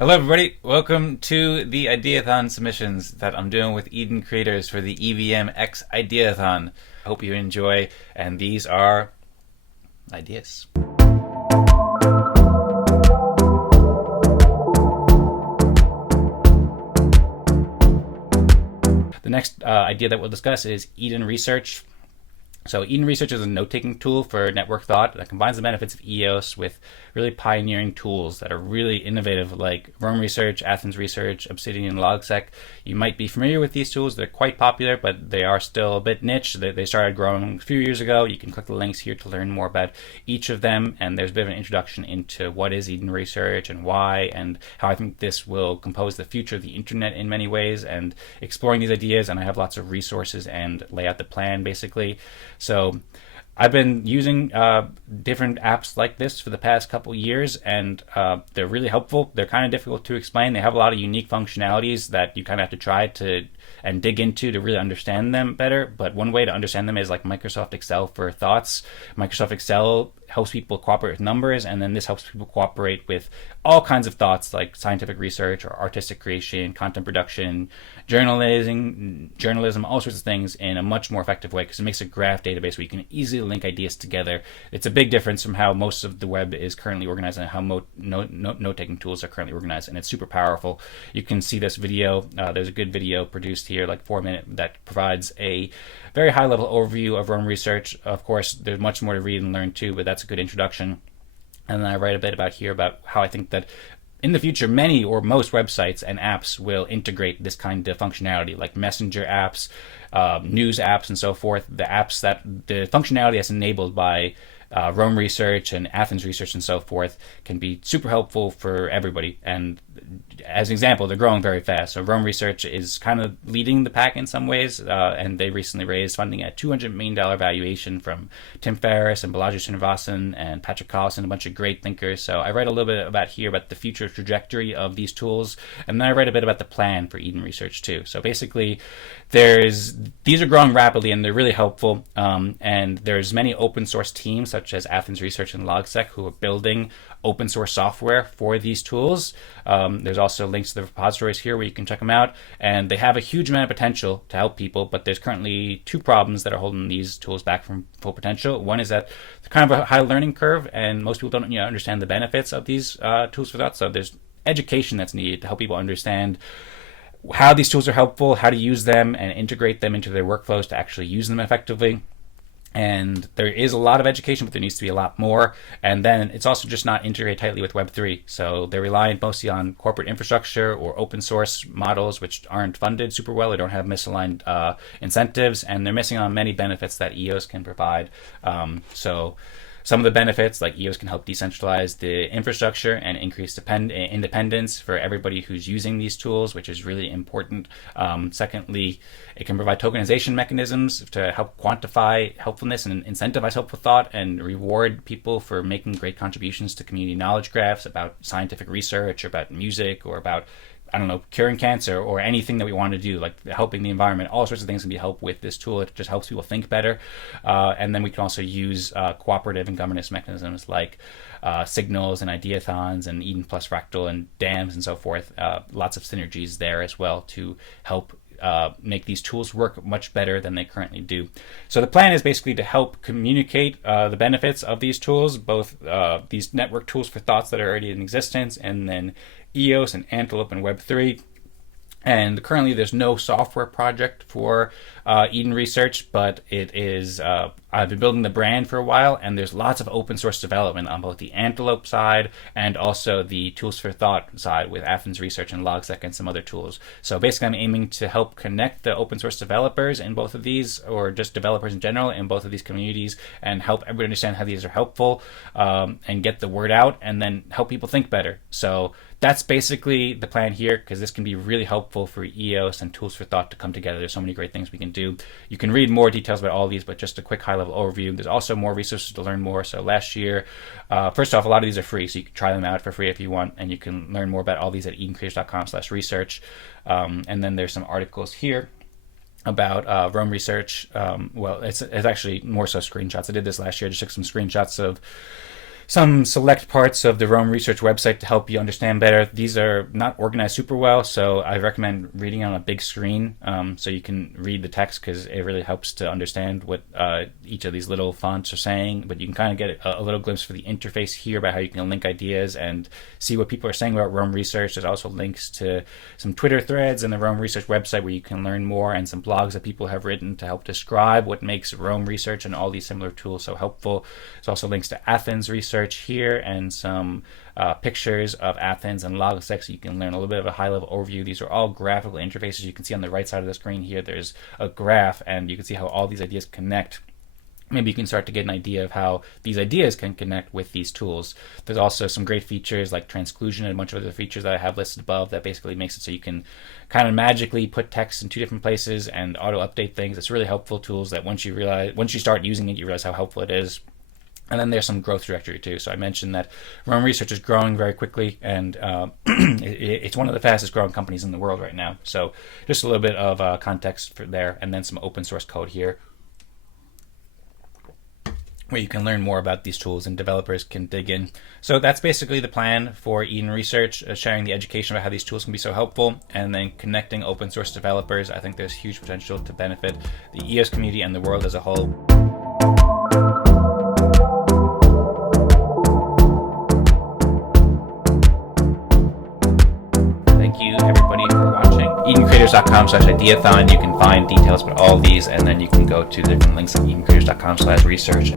Hello, everybody. Welcome to the Ideathon submissions that I'm doing with Eden creators for the EVM X Ideathon. I hope you enjoy, and these are ideas. The next idea that we'll discuss is Eden Research. So Eden Research is a note-taking tool for network thought that combines the benefits of EOS with really pioneering tools that are really innovative, like Rome Research, Athens Research, Obsidian, logseq. You might be familiar with these tools. They're quite popular, but they are still a bit niche. They started growing a few years ago. You can click the links here to learn more about each of them, and there's a bit of an introduction into what is Eden Research and why, and how I think this will compose the future of the internet in many ways, and exploring these ideas. And I have lots of resources and lay out the plan, basically. So I've been using different apps like this for the past couple years, and they're really helpful. They're kind of difficult to explain. They have a lot of unique functionalities that you kind of have to try to and dig into to really understand them better. But one way to understand them is like Microsoft Excel for thoughts. Microsoft Excel helps people cooperate with numbers, and then this helps people cooperate with all kinds of thoughts like scientific research or artistic creation, content production, journalism, all sorts of things in a much more effective way, because it makes a graph database where you can easily link ideas together. It's a big difference from how most of the web is currently organized and how note-taking tools are currently organized, and it's super powerful. You can see this video. There's a good video produced here, like 4 minute, that provides a very high-level overview of Rome Research. Of course, there's much more to read and learn too, but that's a good introduction. And then I write a bit about here about how I think that in the future, many or most websites and apps will integrate this kind of functionality, like messenger apps, news apps, and so forth. The functionality that's enabled by Rome Research and Athens Research and so forth can be super helpful for everybody. And as an example, they're growing very fast. So Rome Research is kind of leading the pack in some ways, and they recently raised funding at $200 million valuation from Tim Ferriss and Balaji Srinivasan and Patrick Collison, a bunch of great thinkers. So I write a little bit about here about the future trajectory of these tools, and then I write a bit about the plan for Eden Research too. So basically, these are growing rapidly and they're really helpful, and there's many open source teams such as Athens Research and logseq who are building open source software for these tools. There's also links to the repositories here where you can check them out, and they have a huge amount of potential to help people, but there's currently two problems that are holding these tools back from full potential. One is that they're kind of a high learning curve, and most people don't understand the benefits of these tools for that. So there's education that's needed to help people understand how these tools are helpful, how to use them, and integrate them into their workflows to actually use them effectively. And there is a lot of education, but there needs to be a lot more. And then it's also just not integrated tightly with Web3. So they're reliant mostly on corporate infrastructure or open source models, which aren't funded super well or don't have misaligned incentives. And they're missing on many benefits that EOS can provide. So some of the benefits, like EOS can help decentralize the infrastructure and increase independence for everybody who's using these tools, which is really important. Secondly, it can provide tokenization mechanisms to help quantify helpfulness and incentivize helpful thought and reward people for making great contributions to community knowledge graphs about scientific research or about music or about, I don't know, curing cancer or anything that we want to do, like helping the environment. All sorts of things can be helped with this tool. It just helps people think better. And then we can also use cooperative and governance mechanisms like signals and ideathons and Eden plus Fractal and dams and so forth. Lots of synergies there as well to help make these tools work much better than they currently do. So the plan is basically to help communicate the benefits of these tools, both these network tools for thoughts that are already in existence, and then EOS and Antelope and Web3. And currently there's no software project for Eden Research, but it is, I've been building the brand for a while, and there's lots of open source development on both the Antelope side and also the Tools for Thought side with Athens Research and logseq and some other tools. So basically I'm aiming to help connect the open source developers in both of these, or just developers in general in both of these communities, and help everybody understand how these are helpful, and get the word out, and then help people think better. So that's basically the plan here, because this can be really helpful for EOS and Tools for Thought to come together. There's so many great things we can do. You can read more details about all these, but just a quick high-level overview. There's also more resources to learn more. So last year, first off, a lot of these are free, so you can try them out for free if you want, and you can learn more about all these at edencreators.com/research. And then there's some articles here about Rome Research. Well, it's actually more so screenshots. I did this last year. I just took some screenshots of some select parts of the Rome Research website to help you understand better. These are not organized super well, so I recommend reading on a big screen so you can read the text, because it really helps to understand what each of these little fonts are saying. But you can kind of get a little glimpse for the interface here about how you can link ideas and see what people are saying about Rome Research. There's also links to some Twitter threads and the Rome Research website where you can learn more, and some blogs that people have written to help describe what makes Rome Research and all these similar tools so helpful. There's also links to Athens Research here, and some pictures of Athens and logseq, so you can learn a little bit of a high-level overview. These are all graphical interfaces. You can see on the right side of the screen here, there's a graph, and you can see how all these ideas connect. Maybe you can start to get an idea of how these ideas can connect with these tools. There's also some great features like transclusion and a bunch of other features that I have listed above that basically makes it so you can kind of magically put text in 2 different places and auto-update things. It's really helpful tools that once you start using it, you realize how helpful it is. And then there's some growth trajectory too. So I mentioned that Rome Research is growing very quickly, and it's one of the fastest growing companies in the world right now. So just a little bit of context for there, and then some open source code here, where you can learn more about these tools and developers can dig in. So that's basically the plan for Eden Research, sharing the education about how these tools can be so helpful, and then connecting open source developers. I think there's huge potential to benefit the EOS community and the world as a whole. EdenCreators.com/ideathon. You can find details about all of these, and then you can go to the different links at EdenCreators.com/research.